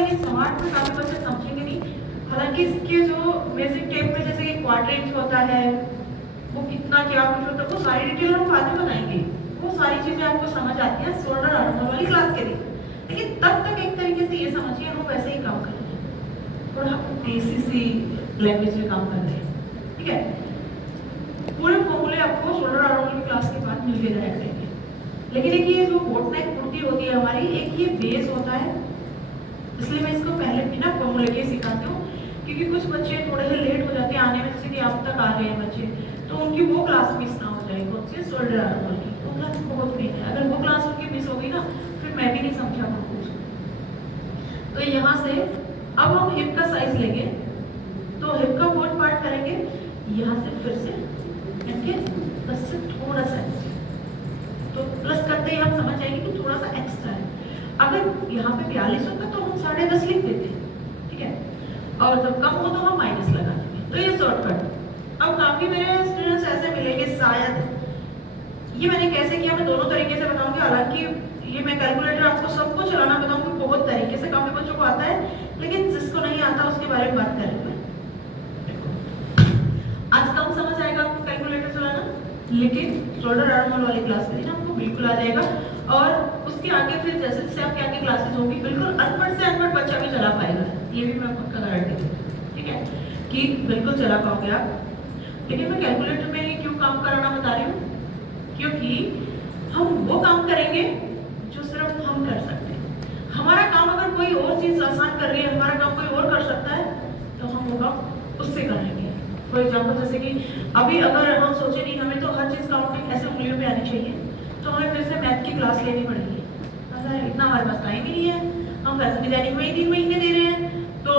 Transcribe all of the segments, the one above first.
लेकिन स्मार्ट में काफी बच्चे समझेंगे नहीं। हालांकि इसके जो बेसिक टेप में जैसे कि क्वाड्रेंट होता है, वो कितना क्या कुछ होता है, वो सारी डिटेल हम बाद में बताएंगे। वो सारी चीजें आपको समझ आती हैं शोल्डर आर्मोल वाली क्लास के दिन। लेकिन तब तक एक तरीके से ये समझिए हम वैसे ही काम कर रहे हैं, थोड़ा देसी सी लैंग्वेज में काम कर रहे हैं, ठीक है। पूरे फॉर्मूले आपको शोल्डर आर्मोल की क्लास के बाद मिल के जाया करेंगे। लेकिन एक ये जो बोट नेक कुर्ती होती है हमारी, एक ये बेस होता है, इसलिए मैं इसको पहले बिना फॉर्मूले के सिखाती हूँ, क्योंकि कुछ बच्चे थोड़े से लेट हो जाते हैं आने में, जैसे कि आप तक आ गए हैं बच्चे, तो उनकी वो क्लास मिस ना हो जाए, कौन सी शोल्डर आर्मोल की, वो क्लास बहुत मेन है। अगर वो क्लास उनकी मिस होगी ना, फिर मैं भी नहीं समझा कुछ। तो यहाँ से अब हम हिप का साइज लेंगे, तो हिप का फोर्थ पार्ट करेंगे, यहाँ से फिर से इनके बस से थोड़ा सा, तो प्लस करते ही हम समझ जाएंगे कि थोड़ा सा एक्स्ट्रा है। अगर यहाँ पे 42 होता तो हम 10.5 लिख देते, ठीक है, और जब कम हो तो हम माइनस लगा देंगे। तो ये शॉर्टकट। अब काफी मेरे स्टूडेंट्स ऐसे मिलेंगे शायद, ये मैंने कैसे किया मैं दोनों तरीके से बताऊंगी। हालांकि ये मैं कैलकुलेटर आपको सबको चलाना बताऊंगी बहुत तरीके से, काफी बच्चों को आता है, लेकिन जिसको नहीं आता उसके बारे में बात करेंगे। आज कम समझ आएगा आपको कैलकुलेटर चलाना, लेकिन शोल्डर आर्मोल वाली क्लास में आपको बिल्कुल आ जाएगा। और उसके आगे फिर जैसे जैसे आपके आगे क्लासेस होंगी, बिल्कुल अनपढ़ से अनपढ़ बच्चा भी चला पाएगा, ये भी मैं पक्का गारंटी देती हूँ, ठीक है, कि बिल्कुल चला पाओगे आप। लेकिन मैं कैलकुलेटर में ये क्यों काम कराना बता रही हूँ, क्योंकि हम वो काम करेंगे जो सिर्फ हम कर सकते हैं। हमारा काम अगर कोई और चीज आसान कर रही है, हमारा काम कोई और कर सकता है, तो हम वो काम उससे करेंगे। फॉर एग्जाम्पल जैसे कि अभी अगर हम सोचे नहीं हमें तो हर चीज काउंटिंग ऐसे उंगलियों पे आनी चाहिए, तो हमें फिर से मैथ की क्लास लेनी पड़ेगी। अगर इतना हमारे पास टाइम ही नहीं है, हम फैशन डिजाइनिंग में ही 3 महीने दे रहे हैं, तो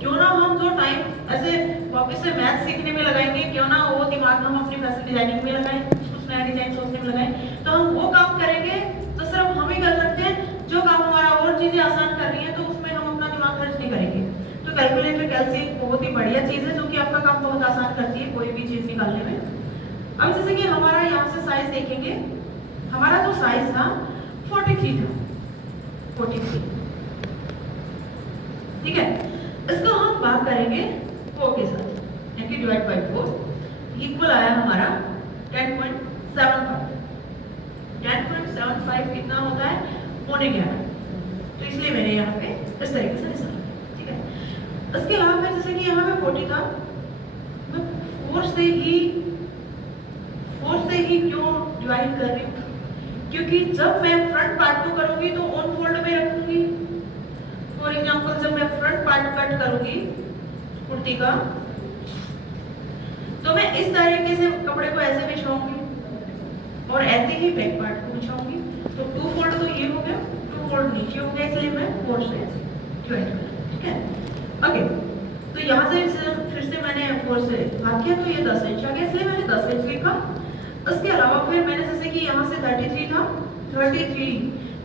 क्यों ना हम जो टाइम ऐसे वापस से मैथ सीखने में लगाएंगे, क्यों ना वो दिमाग हम अपनी फैशन डिजाइनिंग में लगाएं, कुछ नया डिजाइन सोचने में लगाएं। तो हम वो काम करेंगे तो सिर्फ हम ही कर सकते हैं। जो काम हमारा और चीजें आसान कर रही है, तो उसमें हम अपना दिमाग खर्च नहीं करेंगे। तो कैलकुलेटर कैलसी बहुत ही बढ़िया चीज है, जो कि आपका काम बहुत आसान करती है कोई भी चीज निकालने में। अब जैसे कि हमारा यहाँ से साइज देखेंगे, हमारा जो साइज था 43 था, 43, ठीक है। इसको हम भाग करेंगे 4 के साथ, यानी डिवाइड बाय 4, इक्वल आया हमारा 10.75। 10.75 कितना होता है, 11.5। तो इसलिए मैंने यहाँ पे इस तरीके से निशान, ठीक है। इसके अलावा फिर जैसे कि यहाँ पे 40 था, मैं 4 से ही क्यों डिवाइड कर रही हूँ, क्योंकि जब मैं फ्रंट पार्ट को करूंगी तो ऑन फोल्ड में रखूंगी। फॉर एग्जांपल जब मैं फ्रंट पार्ट कट करूंगी कुर्ती का, तो मैं इस तरीके से कपड़े को ऐसे बिछाऊंगी और ऐसे ही बैक पार्ट को बिछाऊंगी। तो 2 फोल्ड तो ये हो गया, 2 फोल्ड नीचे हो गया, इसलिए मैं 4 से ज्वाइन करूँ, ठीक है। ओके, तो यहाँ से फिर से मैंने 4 से भाग किया, तो ये 10 इंच आ गया, इसलिए मैंने 10 इंच लिखा। उसके अलावा फिर मैंने जैसे कि यहाँ से 33 था, 33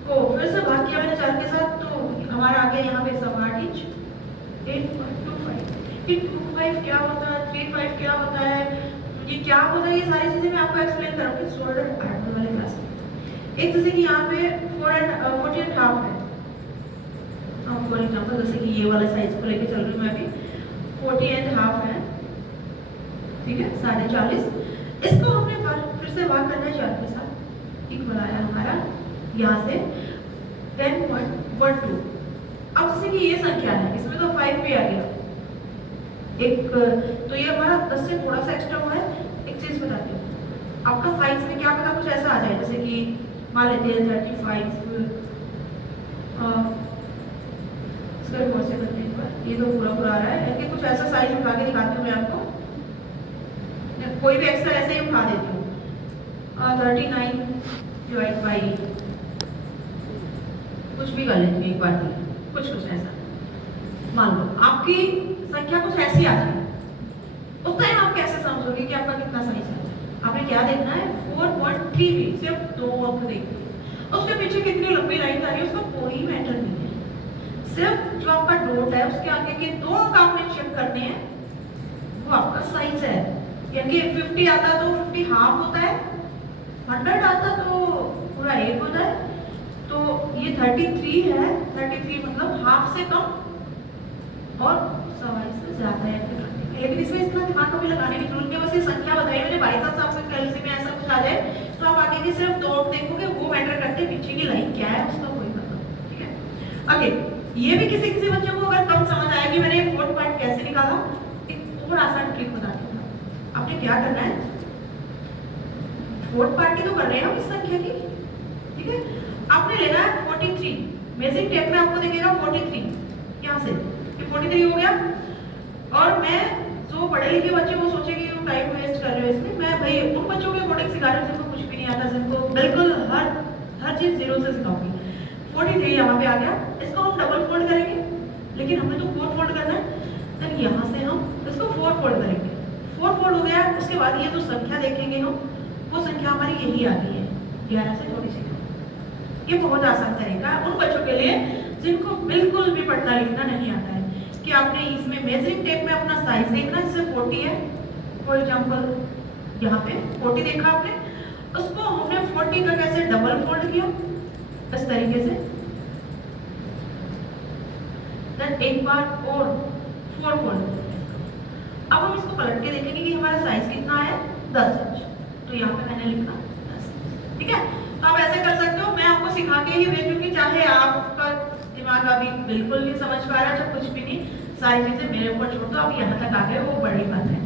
को फिर से भाग किया मैंने 4 के साथ, तो हमारा आ गया यहाँ पे 8 इंच। 8.25, 25 क्या होता है, 35 क्या होता है, ये क्या होता है, ये सारी चीजें मैं आपको एक्सप्लेन करूँगी शोल्डर आर्मोल वाले क्लास में। एक जैसे कि यहाँ पे 40.5 है, फॉर एग्जाम्पल जैसे कि ये वाला साइज को लेके चल रही हूँ मैं अभी, 40.5 है, ठीक है, 40.5। इसको हमने फिर से भाग करना है 4 के साथ, इक्वल आया हमारा यहाँ से 10.12। अब जैसे कि ये संख्या है, इसमें तो 5 भी आ गया एक, तो ये हमारा 10 से थोड़ा सा एक्स्ट्रा हुआ है। एक चीज बताती हूँ, आपका साइज में क्या पता कुछ ऐसा आ जाए, जैसे कि मान लेते हैं 35, ये तो पूरा आ रहा है, लेकिन कुछ ऐसा साइज उठा के दिखाती हूँ मैं आपको, कोई भी एक्स्ट्रा ऐसे ही उठा देती हूँ। 39 डिवाइड बाई कुछ भी कर लेंगे एक बार, कुछ ऐसा मान लो आपकी संख्या कुछ ऐसी आ जाए, उस टाइम आप कैसे समझोगे कि आपका कितना साइज है। आपने क्या देखना है, 4.3 सिर्फ 2 अंक देखने, उसके पीछे कितनी लंबी लाइन आ रही है उसका कोई मैटर नहीं है, सिर्फ जो आपका डॉट है उसके आगे के 2 अंक आपने चेक करने हैं, वो आपका साइज है। यानी 50 आता तो 50 हाफ होता है, 100 आता तो पूरा 1 होता है, तो ये 33 है, 33 मतलब हाफ हाफ से कम और सवाई से ज्यादा है, लेकिन इसमें इतना दिमाग कभी लगाने की जरूरत नहीं है। बस ये संख्या बताइए मुझे, बाई चांस आपको कैलसी में ऐसा कुछ आ जाए तो आप आगे की सिर्फ दो देखोगे, वो मैटर करते हैं, पीछे की लाइन क्या है उसका कोई पता, ठीक है। ओके, ये भी किसी किसी बच्चे को अगर कम समझ आएगी मैंने फोर्थ पार्ट कैसे निकाला, एक और आसान ट्रिक बताती हूँ। आपने क्या करना है, फोर्थ पार्ट की तो कर रहे हैं हम इस संख्या की, ठीक है। आपने लेना है 43, मेजिंग टेप में आपको दिखेगा 43, यहाँ से ये 43 हो गया। और मैं जो पढ़े लिखे बच्चे वो सोचेंगे टाइम वेस्ट कर रहे हो इसमें, मैं भाई उन बच्चों के अकॉर्डिंग सिखा रही हूँ जिनको कुछ भी नहीं आता, जिनको बिल्कुल हर चीज जीरो से सिखाऊंगी। 43 यहाँ पे आ गया, इसको हम डबल फोल्ड करेंगे, लेकिन हमें तो 4 फोल्ड करना है, देन यहाँ से हम इसको 4 फोल्ड करेंगे। 4 फोल्ड हो गया, उसके बाद ये जो संख्या देखेंगे हम, वो संख्या हमारी यही आती है 11 से थोड़ी सी। ये बहुत आसान तरीका है उन बच्चों के लिए जिनको बिल्कुल भी पढ़ना लिखना नहीं आता है, कि आपने इसमें मेजरिंग टेप में अपना साइज देखना, जैसे 40 है फॉर एग्जांपल, यहाँ पे 40 देखा आपने, उसको हमने 40 का कैसे डबल फोल्ड किया इस तरीके से, देन एक बार और 4 फोल्ड। अब हम इसको पलट के देखेंगे कि हमारा साइज कितना है, 10 इंच, तो यहाँ पे मैंने लिखा 10 इंच, ठीक है। तो आप ऐसे कर सकते हो, मैं आपको सिखा के ही भेजूंगी, चाहे आपका दिमाग अभी बिल्कुल नहीं समझ पा रहा है, कुछ भी नहीं, सारी चीजें मेरे ऊपर छोड़ दो, आप यहाँ तक आ गए वो बड़ी बात है।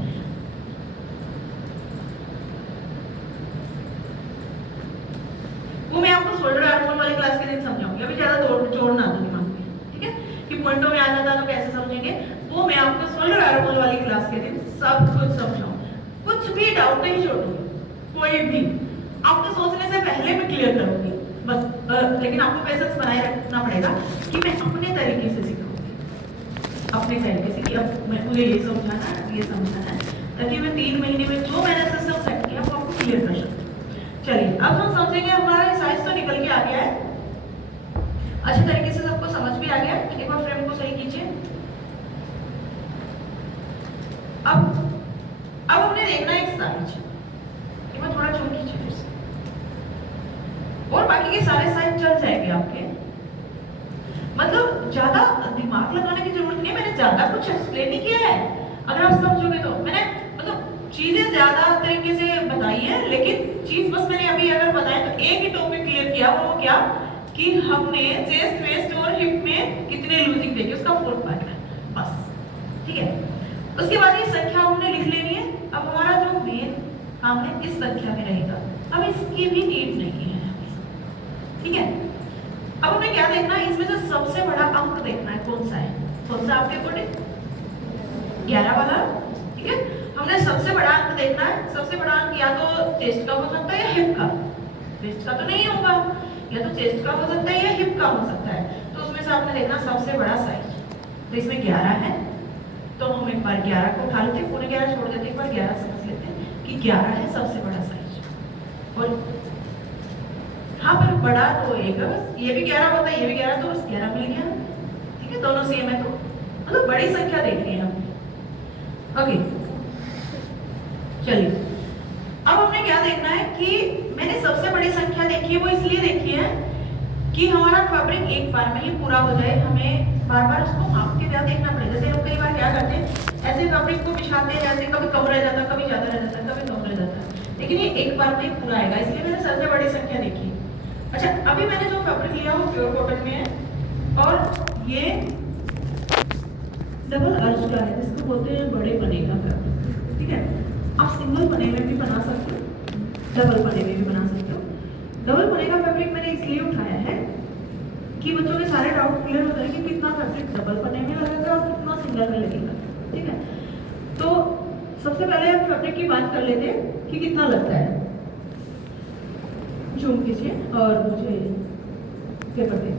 वो मैं आपको शोल्डर आर्म वाली क्लास के दिन समझाऊंगी, अभी ज्यादा जोड़ ना दो दिमाग में, ठीक है, कि पॉइंटों में आ जाता तो कैसे समझेंगे, वो मैं आपको शोल्डर आर्म वाली क्लास के दिन सब कुछ समझाऊंगी, कुछ भी डाउट नहीं छोड़ूंगी, कोई भी आपको सोचने से पहले मैं क्लियर करूंगी बस। लेकिन आपको पेशेंस बनाए रखना पड़ेगा कि मैं अपने तरीके से सिखाऊंगी, अपने तरीके से, कि अब मैं मुझे ये समझाना है, ये समझाना है, ताकि मैं 3 महीने में जो मैंने सिस्टम सेट किया वो आपको क्लियर कर सकूं। चलिए अब हम समझेंगे, हमारा साइज तो निकल के आ गया है, अच्छे तरीके से सबको समझ भी आ गया है। एक बार फ्रेम को सही कीजिए। अब हमने देखना है एक साइज, एक बार थोड़ा जूम कीजिए फिर से, और बाकी के सारे साइज चल जाएंगे आपके, मतलब ज्यादा दिमाग लगाने की जरूरत नहीं है, मैंने ज्यादा कुछ एक्सप्लेन नहीं किया है। अगर आप समझोगे तो मैंने मतलब चीजें ज्यादा तरीके से बताई है, लेकिन चीज बस मैंने अभी अगर बताया तो एक ही टॉपिक क्लियर किया, वो क्या कि हमने चेस्ट वेस्ट और हिप में कितने लूजिंग देखी, उसका फोर्थ पार्ट है बस, ठीक है। उसके बाद ये संख्या हमने लिख लेनी है। अब हमारा जो मेन काम है इस संख्या में रहेगा, अब इसकी भी नीड नहीं है, ठीक है। अब हमें क्या देखना है, इसमें से सबसे बड़ा अंक देखना है, कौन सा है, कौन सा आपके अकॉर्डिंग 11 वाला, ठीक है। हमने सबसे बड़ा अंक देखना है, सबसे बड़ा अंक या तो चेस्ट का हो सकता है या हिप का, चेस्ट का तो नहीं होगा, या तो चेस्ट का हो सकता है या हिप का हो सकता है, तो उसमें से आपने देखना सबसे बड़ा साइज। तो इसमें 11 है, तो हम एक बार 11 को उठा लेते हैं, पूरे 11 छोड़ देते हैं, एक बार 11 समझ लेते हैं कि 11 है सबसे बड़ा साइज। और हाँ पर बड़ा तो एक है बस, ये भी 11 होता है, ये भी 11, तो बस 11 मिल गया, ठीक है, दोनों सेम है, तो मतलब बड़ी संख्या देख रही है हमने। ओके चलिए, अब हमने क्या देखना है कि मैंने सबसे बड़ी संख्या देखी है, वो इसलिए देखी है कि हमारा फैब्रिक एक बार में ही पूरा हो जाए, हमें बार बार उसको माप के ब्याह देखना पड़ेगा। जैसे हम कई बार क्या करते हैं, ऐसे फैब्रिक को बिछाते हैं, जैसे कभी कम रह जाता है, कभी ज्यादा रह जाता है, कभी कम रह जाता है, लेकिन ये एक बार में ही पूरा आएगा, इसलिए मैंने सबसे बड़ी संख्या देखी। अच्छा, अभी मैंने जो फैब्रिक लिया वो प्योर कॉटन में है, और ये डबल अर्ज का है, जिसको बोलते हैं बड़े पने का फैब्रिक, ठीक है। आप सिंगल पने में भी बना सकते हो, डबल पने में भी बना सकते हो। डबल पने का फैब्रिक मैंने इसलिए उठाया है कि बच्चों के सारे डाउट क्लियर हो जाए कि कितना फैब्रिक डबल पने में लगेगा और कितना सिंगल में लगेगा, ठीक है। तो सबसे पहले हम फैब्रिक की बात कर लेते हैं कि कितना लगता है। जूम कीजिए और मुझे पेपर दे।